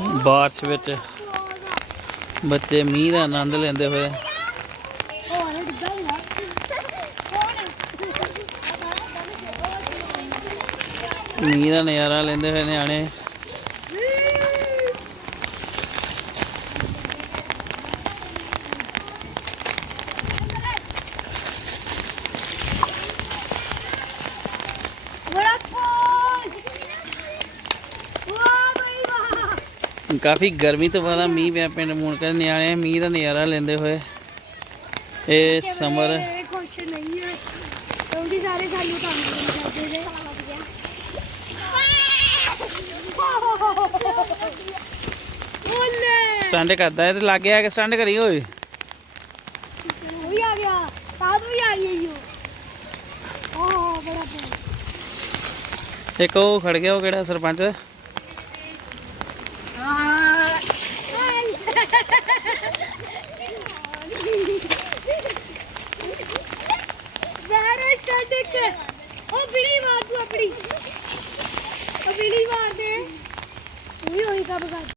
ਬਾਰਿਸ਼ ਵਿੱਚ ਬੱਚੇ ਮੀਂਹ ਦਾ ਆਨੰਦ ਲੈਂਦੇ ਹੋਏ। ਮੀਂਹ ਦਾ ਨਜ਼ਾਰਾ ਲੈਂਦੇ ਹੋਏ ਨਿਆਣੇ ਕਾਫੀ ਗਰਮੀ ਤੋਂ ਬਾਅਦ ਮੀਂਹ ਪਿਆ ਪਿੰਡ ਮੂਨਕਾ ਦੇ ਨਿਆਣੇ ਮੀਂਹ ਦਾ ਨਜ਼ਾਰਾ ਲੈਂਦੇ ਹੋਏ। ਇਹ ਸਮਰ ਇਹ ਖੁਸ਼ ਨਹੀਂ ਹੈ। ਕਿਉਂਕਿ ਸਾਰੇ ਸਾਨੂੰ ਕੰਮ ਕਰਦੇ ਨੇ। ਓਲੇ ਸਟੰਡ ਕਰਦਾ ਹੈ ਤੇ ਲੱਗੇ ਕੇ ਸਟੰਡ ਕਰੀ ਉਹ ਵੀ ਆ ਗਿਆ। ਸਾਧ ਵੀ ਆ ਗਈ ਯੋ ਓਹ ਬੜਾ। ਇੱਕ ਉਹ ਖੜ ਗਿਆ ਉਹ ਕਿਹੜਾ ਸਰਪੰਚ? ਉਹ ਬਿਲੀ ਮਾਰ ਤੂੰ ਆਪਣੀ। ਉਹ ਬਿਲੀ ਮਾਰ ਦੇ ਤੂੰ ਵੀ ਕੰਮ ਕਰ।